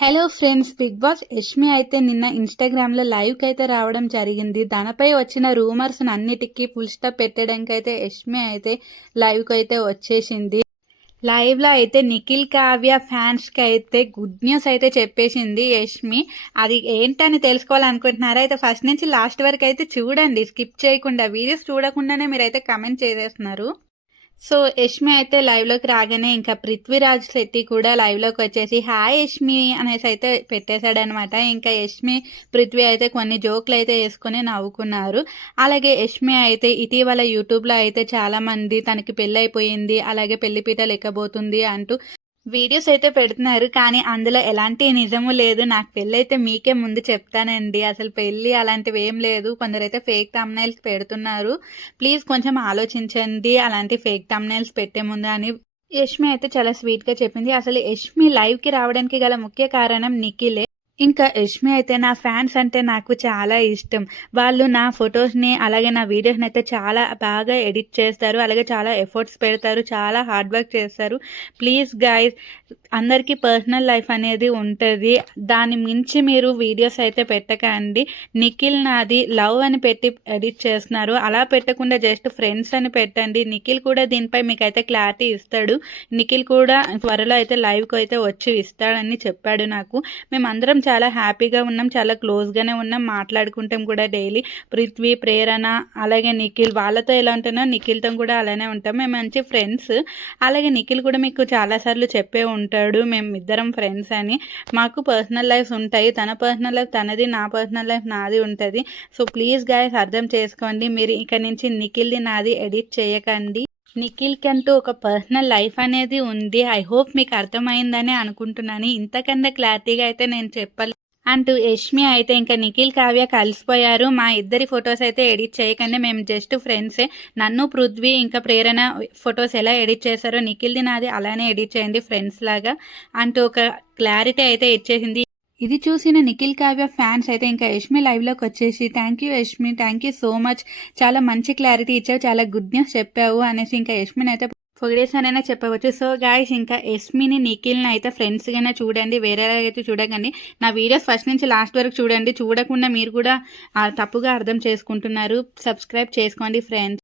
Hello friends, Bigg Boss Yashmi అయితే నిన్న ఇన్స్టాగ్రామ్లో లైవ్కి అయితే రావడం జరిగింది. దానిపై వచ్చిన రూమర్స్ అన్నిటికీ ఫుల్ స్టాప్ పెట్టడానికి అయితే యష్మి అయితే లైవ్కి అయితే వచ్చేసింది. లైవ్లో అయితే నిఖిల్ కావ్య ఫ్యాన్స్కి అయితే గుడ్ న్యూస్ అయితే చెప్పేసింది యష్మి. అది ఏంటని తెలుసుకోవాలనుకుంటున్నారా? అయితే ఫస్ట్ నుంచి లాస్ట్ వరకు అయితే చూడండి, స్కిప్ చేయకుండా. వీడియోస్ చూడకుండానే మీరైతే కమెంట్ చేసేస్తున్నారు. సో యష్మి అయితే లైవ్లోకి రాగానే ఇంకా పృథ్వీరాజ్ శెట్టి కూడా లైవ్లోకి వచ్చేసి హాయ్ యష్మి అనేసి అయితే పెట్టేశాడనమాట. ఇంకా యష్మి పృథ్వీ అయితే కొన్ని జోకులు అయితే వేసుకొని నవ్వుకున్నారు. అలాగే యష్మి అయితే ఇటీవల యూట్యూబ్లో అయితే చాలామంది తనకి పెళ్ళి అయిపోయింది, అలాగే పెళ్లిపీటలు ఎక్కబోతుంది అంటూ వీడియోస్ అయితే పెడుతున్నారు. కానీ అందులో ఎలాంటి నిజము లేదు. నాకు పెళ్ళైతే మీకే ముందు చెప్తానండి, అసలు పెళ్ళి అలాంటివి ఏం లేదు. కొందరైతే ఫేక్ థంబ్నెయిల్స్ పెడుతున్నారు. ప్లీజ్ కొంచెం ఆలోచించండి అలాంటి ఫేక్ థంబ్నెయిల్స్ పెట్టే ముందు అని యష్మి అయితే చాలా స్వీట్గా చెప్పింది. అసలు యష్మి లైవ్కి రావడానికి గల ముఖ్య కారణం నిఖిలే. ఇంకా యష్మి అయితే నా ఫ్యాన్స్ అంటే నాకు చాలా ఇష్టం. వాళ్ళు నా ఫొటోస్ని అలాగే నా వీడియోస్ని అయితే చాలా బాగా ఎడిట్ చేస్తారు, అలాగే చాలా ఎఫర్ట్స్ పెడతారు, చాలా హార్డ్ వర్క్ చేస్తారు. ప్లీజ్ గైస్, అందరికీ పర్సనల్ లైఫ్ అనేది ఉంటుంది, దాన్ని మించి మీరు వీడియోస్ అయితే పెట్టకండి. నిఖిల్ నాది లవ్ అని పెట్టి ఎడిట్ చేస్తున్నారు, అలా పెట్టకుండా జస్ట్ ఫ్రెండ్స్ అని పెట్టండి. నిఖిల్ కూడా దీనిపై మీకు అయితే క్లారిటీ ఇస్తాడు. నిఖిల్ కూడా త్వరలో అయితే లైవ్కి అయితే వచ్చి ఇస్తాడని చెప్పాడు నాకు. మేమందరం చాలా హ్యాపీగా ఉన్నాం, చాలా క్లోజ్గానే ఉన్నాం, మాట్లాడుకుంటాం కూడా డైలీ. పృథ్వీ, ప్రేరణ అలాగే నిఖిల్ వాళ్ళతో ఎలా ఉంటున్నా నిఖిల్తో కూడా అలానే ఉంటాం. మేము మంచి ఫ్రెండ్స్. అలాగే నిఖిల్ కూడా మీకు చాలాసార్లు చెప్పే ఉంటాడు మేము ఇద్దరం ఫ్రెండ్స్ అని. మాకు పర్సనల్ లైఫ్స్ ఉంటాయి, తన పర్సనల్ లైఫ్ తనది, నా పర్సనల్ లైఫ్ నాది ఉంటుంది. సో ప్లీజ్ గాయస్ అర్థం చేసుకోండి. మీరు ఇక నుంచి నిఖిల్ది నాది ఎడిట్ చేయకండి. నిఖిల్కి అంటూ ఒక పర్సనల్ లైఫ్ అనేది ఉంది. ఐ హోప్ మీకు అర్థమైందని అనుకుంటున్నాను. ఇంతకన్నా క్లారిటీగా అయితే నేను చెప్పలేదు అంటూ యష్మి అయితే ఇంకా నిఖిల్ కావ్య కలిసిపోయారు. మా ఇద్దరి ఫొటోస్ అయితే ఎడిట్ చేయకండి, మేము జస్ట్ ఫ్రెండ్సే. నన్ను పృథ్వీ ఇంకా ప్రేరణ ఫొటోస్ ఎలా ఎడిట్ చేశారో నిఖిల్ది నాది అలానే ఎడిట్ చేయండి ఫ్రెండ్స్ లాగా అంటూ ఒక క్లారిటీ అయితే ఇచ్చేసింది. ఇది చూసిన నిఖిల్ కావ్య ఫ్యాన్స్ అయితే ఇంకా యష్మి లైవ్లోకి వచ్చేసి thank you Yashmi, thank you so much, చాలా మంచి క్లారిటీ ఇచ్చావు, చాలా గుడ్ న్యూస్ చెప్పావు అనేసి ఇంకా యష్మిని అయితే పొగిడేసానైనా చెప్పవచ్చు. సో గాయస్, ఇంకా యష్మిని నిఖిల్ని అయితే ఫ్రెండ్స్గానే చూడండి, వేరే అయితే చూడకండి. నా వీడియోస్ ఫస్ట్ నుంచి లాస్ట్ వరకు చూడండి, చూడకుండా మీరు కూడా తప్పుగా అర్థం చేసుకుంటున్నారు. సబ్స్క్రైబ్ చేసుకోండి ఫ్రెండ్స్.